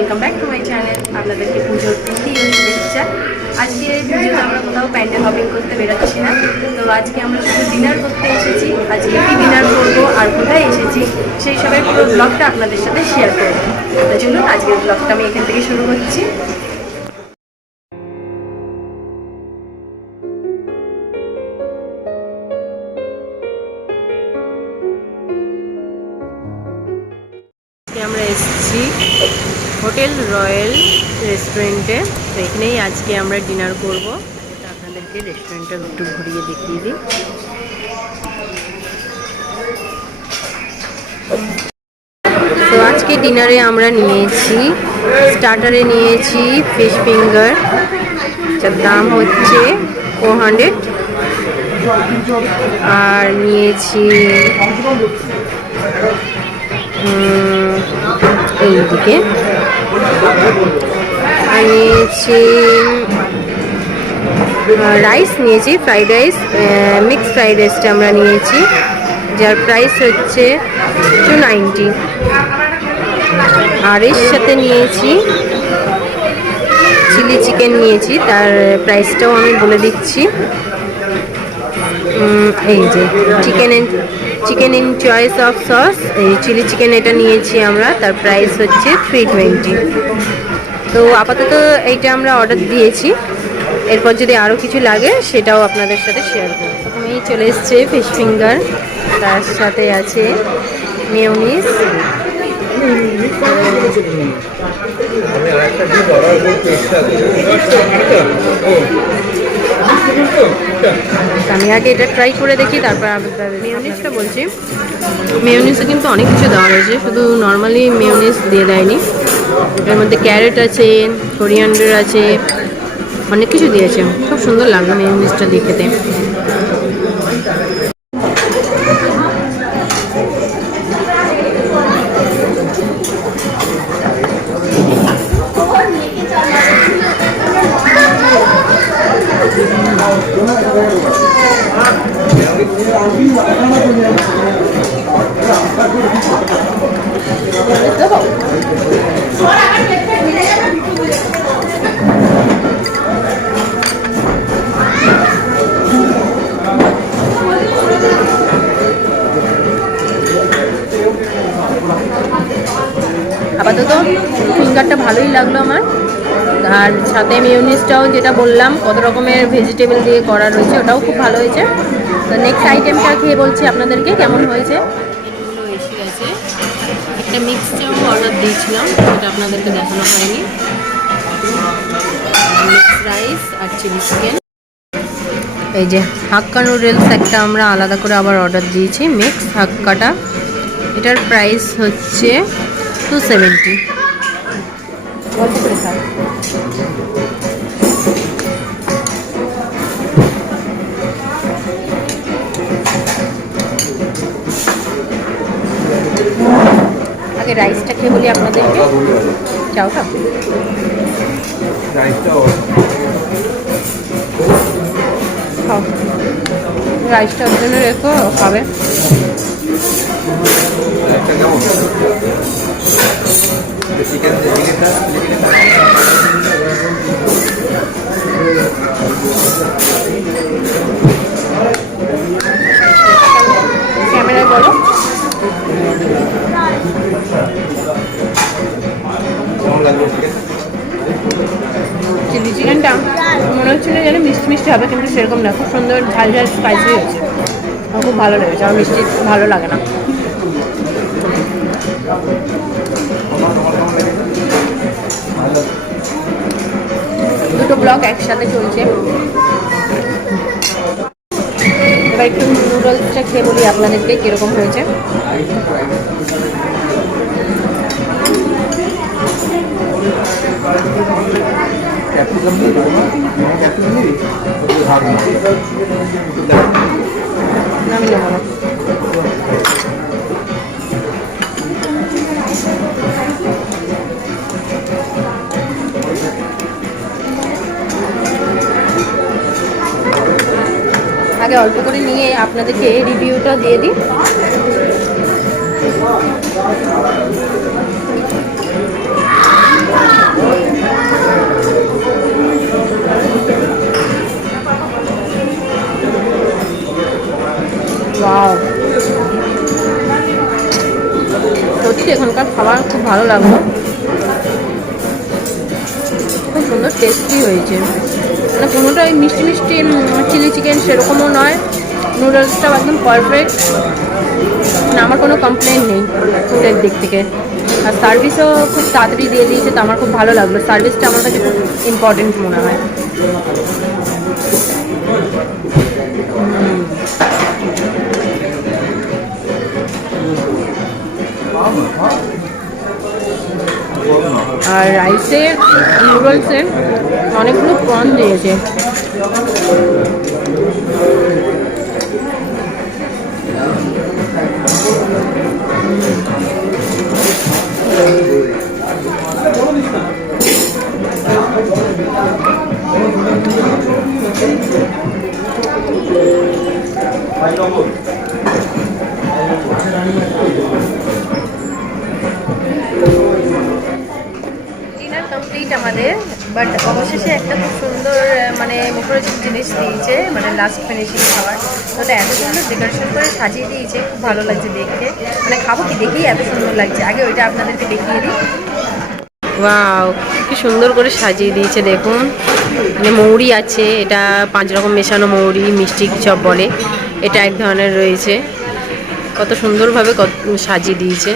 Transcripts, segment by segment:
Welcome back to my channel. আপনাদেরকে পুজোর প্রীতি ও শুভেচ্ছা। আজকে পুজোতে আমরা কোথাও প্যান্ডেল হপিং করতে বেরোচ্ছি না, তো আজকে আমরা শুধু ডিনার করতে এসেছি। আজকে কি ডিনার করবো আর কোথায় এসেছি সেই সবের পুরো ব্লগটা আপনাদের সাথে শেয়ার করবো। তো চলুন আজকের ব্লগটা আমি এখান থেকে শুরু করছি। আমরা এসেছি হোটেল রয়্যাল রেস্টুরেন্টে, তো এখানেই আজকে আমরা ডিনার করব। আপনাদেরকে রেস্টুরেন্টটা একটু ঘুরিয়ে দেখিয়ে দিই। তো আজকে ডিনারে আমরা নিয়েছি, স্টার্টারে নিয়েছি ফিশ ফিঙ্গার, যার দাম হচ্ছে 400, আর নিয়েছি এইদিকে নিয়েছি রাইস, নিয়েছি ফ্রাইড রাইস, মিক্স ফ্রাইড রাইসটা আমরা নিয়েছি, যার প্রাইস হচ্ছে 290। আর এর সাথে নিয়েছি চিলি চিকেন নিয়েছি, তার প্রাইসটাও আমি বলে দিচ্ছি। এই যে chicken in choice of sauce, এই চিলি চিকেন এটা নিয়েছি আমরা, তার প্রাইস হচ্ছে 320। তো আপাতত এইটা আমরা অর্ডার দিয়েছি, এরপর যদি আরও কিছু লাগে সেটাও আপনাদের সাথে শেয়ার করব। প্রথমেই চলে এসছে ফিশ ফিঙ্গার, তার সাথে আছে মেয়োনিজ, আমি আগে এটা ট্রাই করে দেখি, তারপর মেয়োনিজটা বলছি। মেয়োনিজে কিন্তু অনেক কিছু দেওয়া হয়েছে, শুধু নর্মালি মেয়োনিজ দিয়ে দেয়নি, এর মধ্যে ক্যারেট আছে, কোরিয়ান্ডার আছে, অনেক কিছু দিয়েছে। খুব সুন্দর লাগলো মেয়োনিজটা দিয়ে খেতে। আপাতত ফিঙ্গারটা ভালোই লাগলো আমার, আর সাথে মেয়োনিজটাও যেটা বললাম কত রকমের ভেজিটেবল দিয়ে করা রয়েছে, ওটাও খুব ভালো হয়েছে। তো নেক্সট আইটেমটা খেয়ে বলছি আপনাদেরকে কেমন হয়েছে। এগুলো এসে গেছে, একটা মিক্স চাও অর্ডার দিয়েছিলাম, সেটা আপনাদেরকে দেখানো হয়নি। মিক্স রাইস আর চিলি চিকেন। এই যে হাক্কা নুডলস একটা আমরা আলাদা করে আবার অর্ডার দিয়েছি, মিক্স হাক্কাটা, এটার প্রাইস হচ্ছে 270। আগে রাইসটা খেয়ে বলি আপনাদেরকে, চাও খাও খাও, রাইসটা ওর জন্য রেখো, খাবে। ক্যামেরায় বলো চিলি চিকেনটা মনে হচ্ছিল যেন মিষ্টি মিষ্টি হবে, কিন্তু সেরকম না, খুব সুন্দর ঝাল ঝাল স্পাইসি হয়েছে। আমার খুব ভালো লেগেছে, আমার মিষ্টি ভালো লাগে না। দুটো ব্লগ একসাথে চলছে। এবার একটু নুডলসটা খেয়ে বলি আপনাদেরকে কীরকম হয়েছে। আগে অল্প করে নিয়ে আপনাদেরকে রিভিউটা দিয়ে দিই। ভালো লাগলো, খুব সুন্দর টেস্টি হয়েছে। মানে কোনোটাই মিষ্টি মিষ্টি চিলি চিকেন সেরকমও নয়, নুডলসটাও একদম পারফেক্ট। মানে আমার কোনো কমপ্লেন নেই ফুডের দিক থেকে। আর সার্ভিসও খুব তাড়াতাড়ি দিয়ে দিয়েছে, তো আমার খুব ভালো লাগলো। সার্ভিসটা আমার কাছে খুব ইম্পর্টেন্ট মনে হয়। আর রাইসে নুডলসে অনেকগুলো প্রন দিয়েছে। ডিনার কমপ্লিট আমাদের, বাট অবশেষে একটা খুব সুন্দর মানে মুখরোচক জিনিস দিয়েছে, মানে লাস্ট ফিনিশিং খাবার। তো ওটা এত সুন্দর ডেকোরেশন করে সাজিয়ে দিয়েছে, খুব ভালো লাগছে দেখতে। মানে খাবো কি দেখেই এত সুন্দর লাগছে। আগে ওইটা আপনাদেরকে দেখিয়ে দিই। ওয়াও, কি সুন্দর করে সাজিয়ে দিয়েছে দেখুন। মানে মৌরি আছে, এটা 5 রকম মেশানো মৌরি, মিষ্টি সব বলে, এটা এক ধরনের রয়েছে। কত সুন্দরভাবে সাজিয়ে দিয়েছে।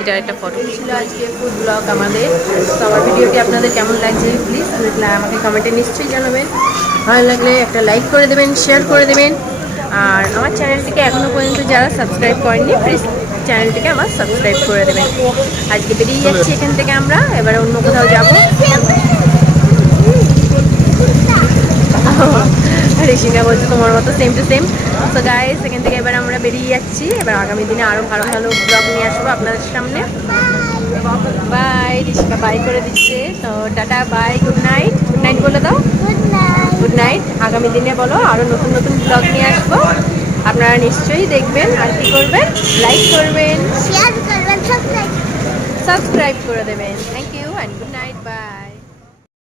এটা একটা ফটো ছিল আজকে ফুড ব্লগ আমাদের। তো আমার ভিডিওটি আপনাদের কেমন লাগছে প্লিজ আমাকে কমেন্টে নিশ্চয়ই জানাবেন। ভালো লাগলে একটা লাইক করে দেবেন, শেয়ার করে দেবেন। আর আমার চ্যানেলটিকে এখনও পর্যন্ত যারা সাবস্ক্রাইব করেননি প্লিজ চ্যানেলটিকে আমার সাবস্ক্রাইব করে দেবেন। আজকে বেরিয়ে যাচ্ছি এখান থেকে আমরা, এবার অন্য কোথাও যাবো। ঋষিকা বলছে তোমার মতো same to same. So guys, এখান থেকে এবার আমরা বেরিয়ে যাচ্ছি। এবার আগামী দিনে আরও ভালো ভালো ব্লগ নিয়ে আসবো আপনাদের সামনে। বাই, ঋষিকা বাই করে দিচ্ছে। তো tata, bye, good night. Good night বলে দাও। Good night. আগামী দিনে বলো আরও নতুন নতুন ব্লগ নিয়ে আসবো, আপনারা নিশ্চয়ই দেখবেন। আর কি করবেন? লাইক করবেন, শেয়ার করবেন, সাবস্ক্রাইব করে দেবেন। Thank you and good night.